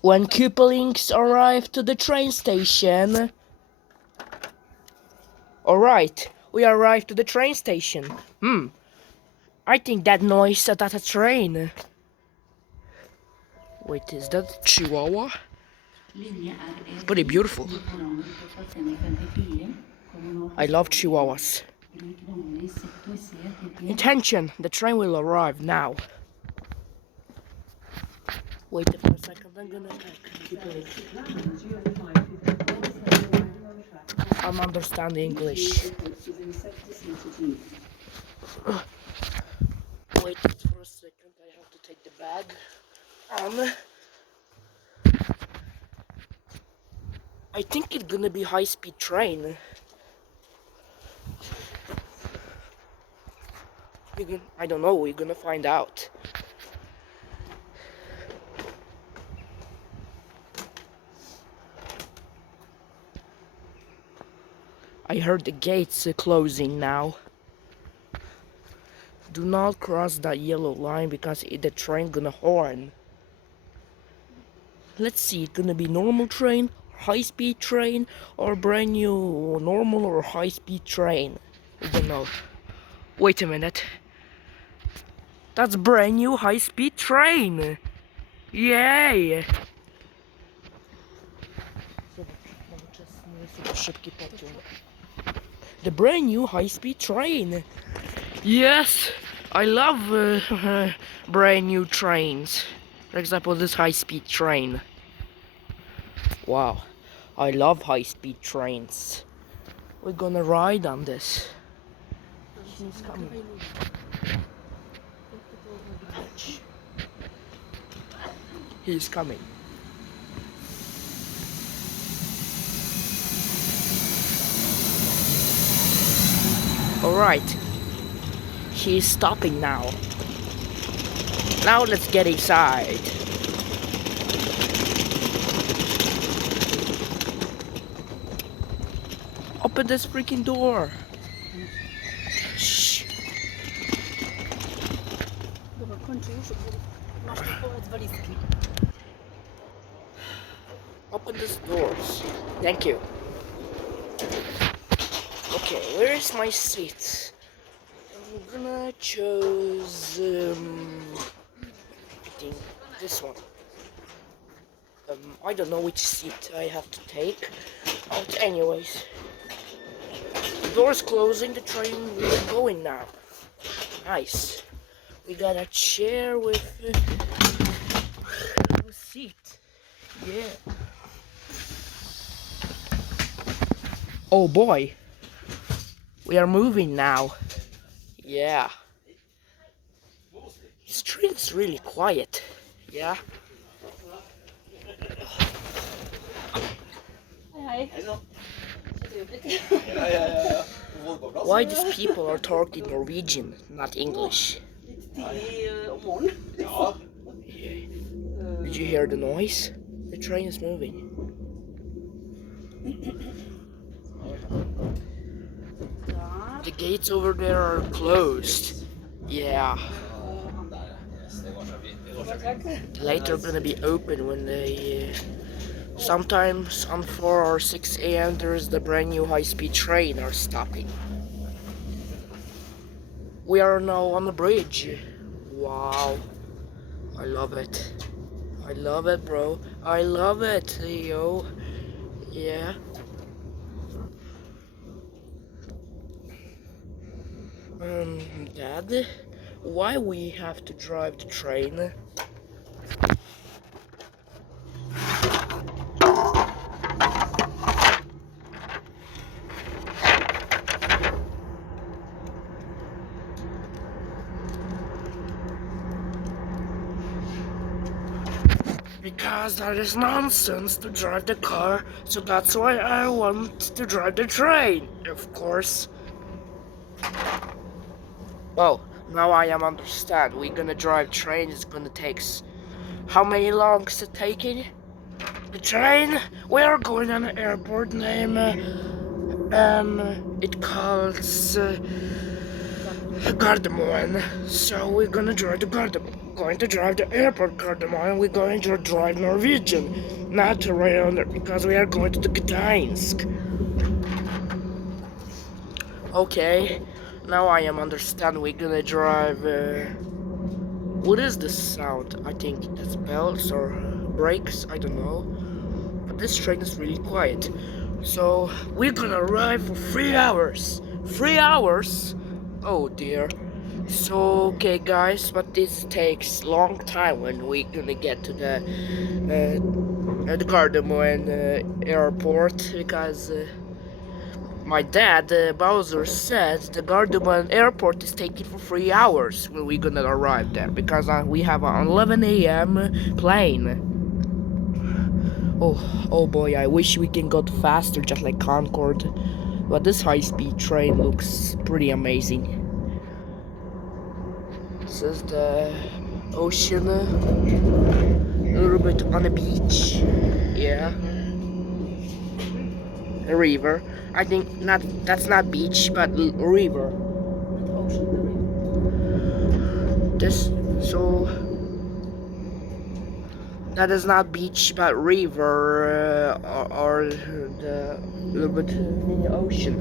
When Koopalings arrive to the train station. Alright, we arrived to the train station. I think that noise is at a train. Wait, is that Chihuahua? Pretty beautiful. I love Chihuahuas. Attention, the train will arrive now. Wait for a second, I'm gonna keep it. I'm understanding English. Wait for a second, I have to take the bag on. I think it's gonna be high-speed train. I don't know, we're gonna find out. I heard the gates closing now. Do not cross that yellow line because the train gonna horn. Let's see, it's gonna be normal train, high-speed train, or brand new normal or high-speed train. I don't know. Wait a minute. That's brand new high-speed train. Yay! The brand new high-speed train. Yes, I love brand new trains. For example, this high-speed train. Wow, I love high-speed trains. We're gonna ride on this. He's coming. He's coming. Alright. He's stopping now. Now let's get inside. Open this freaking door. Shh. Open these doors. Thank you. Okay, where is my seat? I'm gonna choose I think this one. I don't know which seat I have to take. But anyways, the door's closing. The train is going now. Nice. We got a chair with a seat. Yeah. Oh boy. We are moving now. Yeah. The street is really quiet. Yeah. Hej. Why these people are talking Norwegian, not English? Did you hear the noise? The train is moving. The gates over there are closed. Yeah. Later gonna be open when they sometimes on 4 or 6 a.m. there's the brand new high-speed train are stopping. We are now on the bridge. Wow. I love it. I love it, bro. I love it, yo. Yeah. Dad, why we have to drive the train? Because that is nonsense to drive the car, so that's why I want to drive the train, of course. Well, now I am understand. We're gonna drive train. It's gonna take how many longs it taking? The train. We are going on an airport name. It calls Gardermoen. So we're gonna drive to Gardermoen. going to drive the airport car tomorrow. We're going to drive Norwegian, not around because we are going to the Gdańsk. Okay, now I am understand. We're gonna drive. What is this sound? I think that's bells or brakes. I don't know. But this train is really quiet. So we're gonna arrive for 3 hours. 3 hours? Oh dear. So okay, guys, but this takes long time when we're gonna get to the Gardermoen airport because my dad Bowser said the Gardermoen airport is taking for 3 hours when we're gonna arrive there because we have an 11 a.m. plane. Oh boy, I wish we can go faster just like Concorde. But this high-speed train looks pretty amazing. This is the ocean, a little bit on a beach. Yeah. A river. I think not. That's not beach, but river. This so that is not beach, but river or the little bit mini ocean.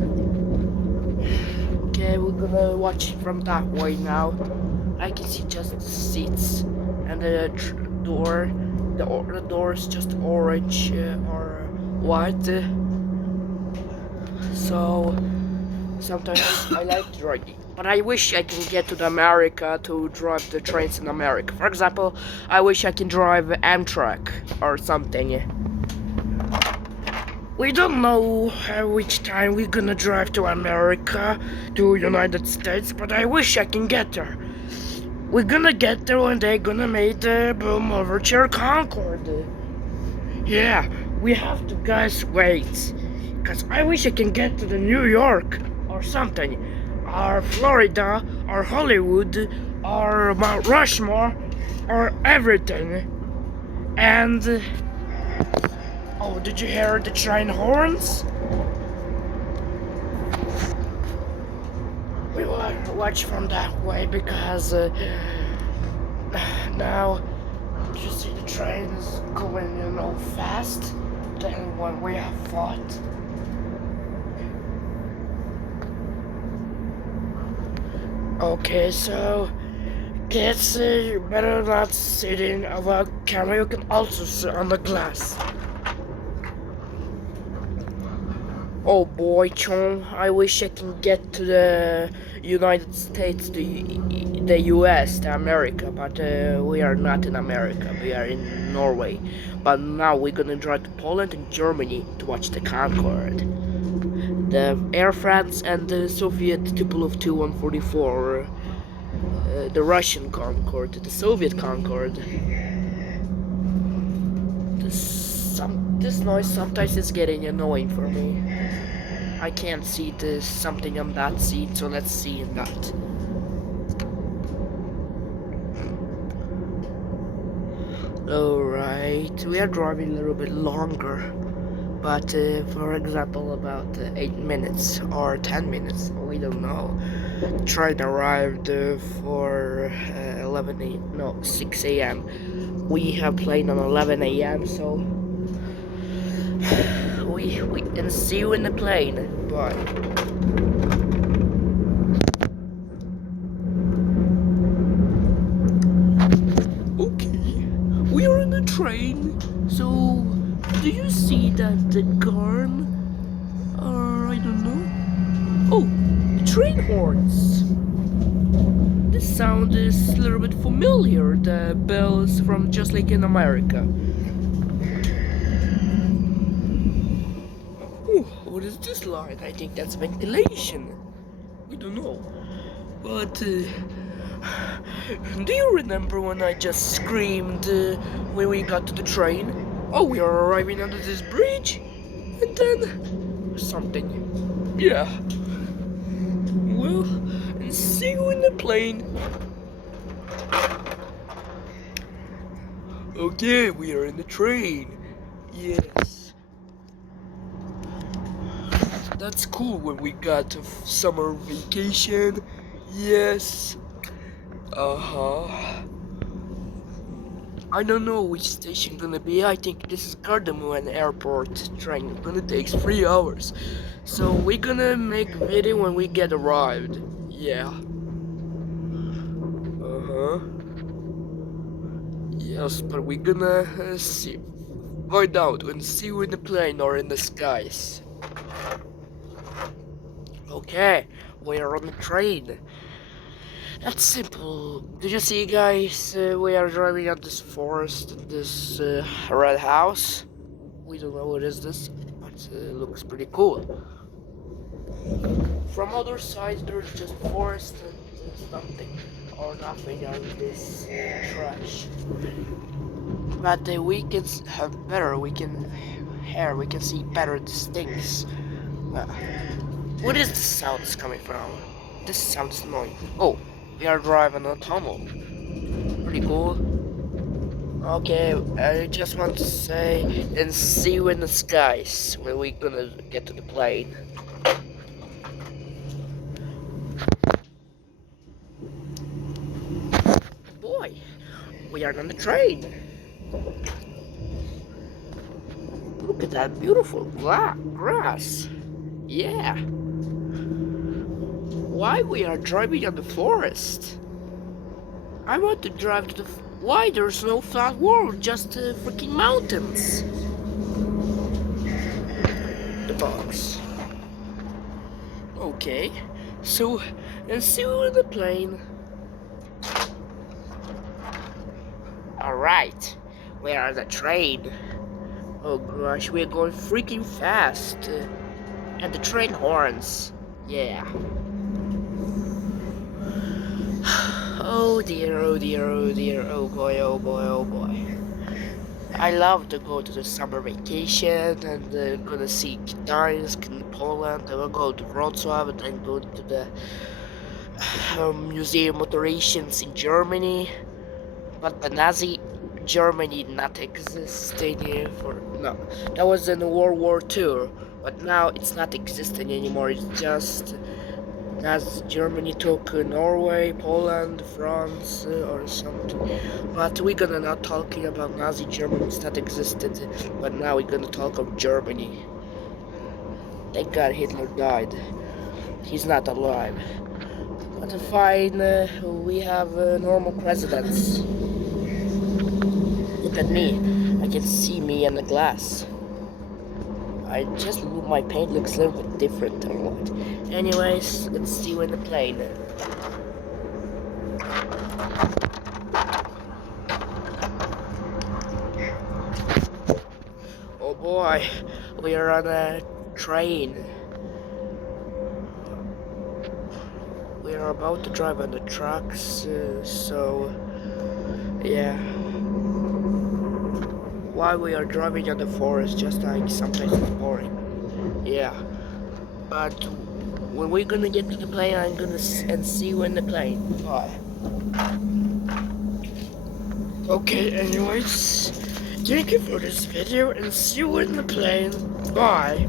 Okay, we're gonna watch it from that way now. I can see just the seats and the door. The door is just orange or white. So sometimes I like driving, but I wish I can get to the America to drive the trains in America. For example, I wish I can drive Amtrak or something. We don't know which time we're gonna drive to America, to United States, but I wish I can get there. We're gonna get there when they're gonna make the boom overture Concorde. Yeah, we have to guys wait. Cause I wish I can get to the New York or something. Or Florida or Hollywood or Mount Rushmore or everything. And oh, did you hear the train horns? We will watch from that way because now you see the trains going, fast than when we have fought. Okay, so kids, you better not sit in our camera. You can also sit on the glass. Oh boy, Chong, I wish I can get to the United States, the US, the America, but we are not in America, we are in Norway. But now we're gonna drive to Poland and Germany to watch the Concorde. The Air France and the Soviet Tupolev Tu-144, the Russian Concorde, the Soviet Concorde. This noise sometimes is getting annoying for me. I can't see this something on that seat, so let's see in that. Alright, we are driving a little bit longer, but for example about 8 minutes or 10 minutes, we don't know. Train arrived for 6 a.m. We have plane on 11 a.m. so we can see you in the plane. Bye. Okay, we are in the train. So, do you see that the gun? Or I don't know. Oh, the train horns. This sound is a little bit familiar. The bells from just like in America. What is this light? I think that's ventilation. We don't know. But, do you remember when I just screamed when we got to the train? Oh, we are arriving under this bridge? And then, something. Yeah. Well, and see you in the plane. Okay, we are in the train. Yes. That's cool when we got a summer vacation. Yes. Uh-huh. I don't know which station gonna be. I think this is Cardamom Airport train. Gonna take 3 hours. So we're gonna make video when we get arrived. Yeah. Uh-huh. Yes, but we're gonna see. Find out and see you in the plane or in the skies. Okay, we are on the train. That's simple. Did you see, guys? We are driving at this forest, this red house. We don't know what is this, but it looks pretty cool. From other sides, there's just forest and something or nothing on this trash. But we can have better. We can hear. We can see better these things. What is the sounds coming from? This sounds annoying. Oh, we are driving a tunnel. Pretty cool. Okay, I just want to say and see you in the skies when we gonna get to the plane. Boy, we are on the train. Look at that beautiful grass. Yeah. Why we are driving on the forest? I want to drive to the... Why there's no flat world, just freaking mountains? The box. Okay, so, and see you in the plane. Alright, we are on the train. Oh gosh, we're going freaking fast. And the train horns. Yeah. Oh dear, oh dear, oh dear, oh boy, oh boy, oh boy. I love to go to the summer vacation and gonna see Gdańsk in Poland. I will go to Wrocław and then go to the Museum of Operations in Germany. But the Nazi Germany not existing for no. That was in World War II, but now it's not existing anymore. It's just Nazi Germany took Norway, Poland, France, or something. But we're gonna not talking about Nazi Germany. It's not existed. But now we're gonna talk of Germany. Thank God Hitler died. He's not alive. But fine, we have normal presidents. Look at me. I can see me in the glass. I just my paint looks a little bit different or what. Anyways, let's see you in the plane. Oh boy, we are on a train. We are about to drive on the trucks, so yeah. Why we are driving on the forest, just like sometimes it's boring. Yeah, but when we're gonna get to the plane, I'm gonna see you in the plane. Bye. Okay, anyways, thank you for this video and see you in the plane. Bye.